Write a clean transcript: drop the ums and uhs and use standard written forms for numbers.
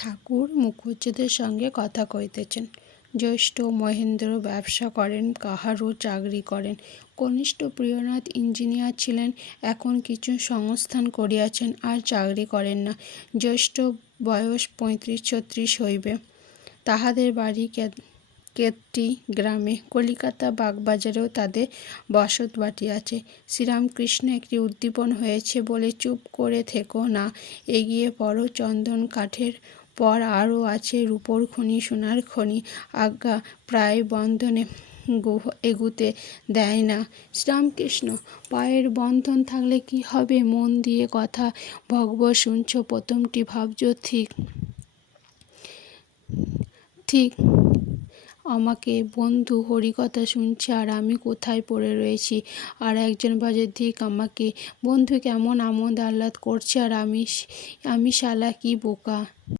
ঠাকুর মুখুজ্যেদের সঙ্গে কথা কহিতেছেন। জ্যেষ্ঠ মহেন্দ্র ব্যবসা করেন, কাহারও চাকরি করেন। কনিষ্ঠ প্রিয়নাথ ইঞ্জিনিয়ার ছিলেন, এখন কিছু সংস্থান করিয়াছেন, আর চাকরি করেন না। জ্যেষ্ঠ বয়স 35-36 হইবে। তাহাদের বাড়ি কেতটি গ্রামে। কলিকাতা বাগবাজারেও তাদের বসত বাটি আছে। শ্রীরামকৃষ্ণ একটি উদ্দীপন হয়েছে বলে চুপ করে থেকো না, এগিয়ে পড়ো। চন্দন কাঠের পর আরও আছে রূপোর খনি, সোনার খনি। আজ্ঞা প্রায় বন্ধনে এগুতে দেয় না। শ্রীরামকৃষ্ণ, পায়ের বন্ধন থাকলে কি হবে? মন দিয়ে কথা ভগবত শুনছ, প্রথমটি ভাবছ ঠিক আমাকে বন্ধু হরিকথা শুনছে আর আমি কোথায় পড়ে রয়েছি। আর একজন ভাবে ঠিক আমাকে বন্ধু কেমন আমোদ আহ্লাদ করছে আর আমি শালা কি বোকা।